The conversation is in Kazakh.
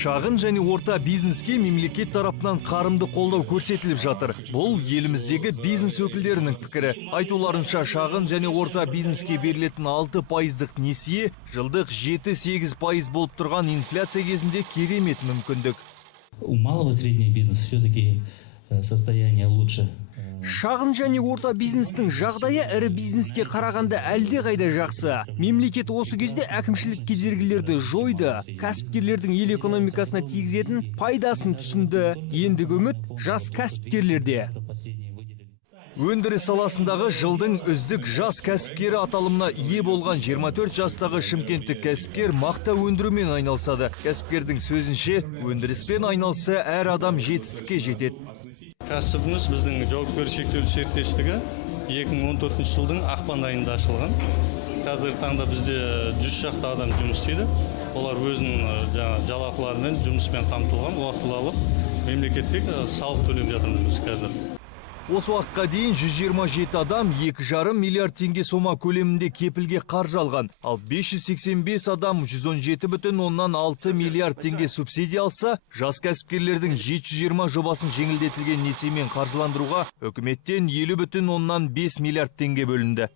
Шағын және орта бизнеске мемлекет тарапынан қарымды қолдау көрсетіліп жатыр. Бұл еліміздегі бизнес өкілдерінің пікірі. Айтуларынша, шағын және орта бизнеске берілетін 6% несие жылдық 7-8% болып тұрған инфляция кезінде керемет мүмкіндік. У малого и среднего бизнеса все-таки состояние лучше. Шағын және орта бизнестің жағдайы ірі бизнеске қарағанда әлде қайда жақсы. Мемлекет осы кезде әкімшілік кедергілерді жойды, кәсіпкерлердің ел экономикасына тигізетін пайдасын түсінді. Ендігі үміт жас кәсіпкерлерде. Өндіріс саласындағы жылдың үздік жас кәсіпкері аталымына ие болған 24 жастағы шымкенттік кәсіпкер мақта өндірумен айналысады. Кәсіпкердің сөзінше, өндіріспен айналса әр адам жетістікке жетеді. Кәсібіміз біздің жауапкершілігі шектеулі серіктестігі 2014 жылдың ақпан айында ашылған. Қазіргі таңда бізде 100 шақты адам жұмыс істейді. Олар өзінің жалақыларымен жұмыспен қамтылған, уақытылы алып, мемлекетке салық төлеп жатырмыз қазір. Осы уақытқа дейін 127 адам 2,5 миллиард теңге сома көлемінде кепілге қаржы алған. Ал 585 адам 117,6 миллиард теңге субсидия алса, жас кәсіпкерлердің 720 жобасын жеңілдетілген несиемен қаржыландыруға үкіметтен 50,5 миллиард теңге бөлінді.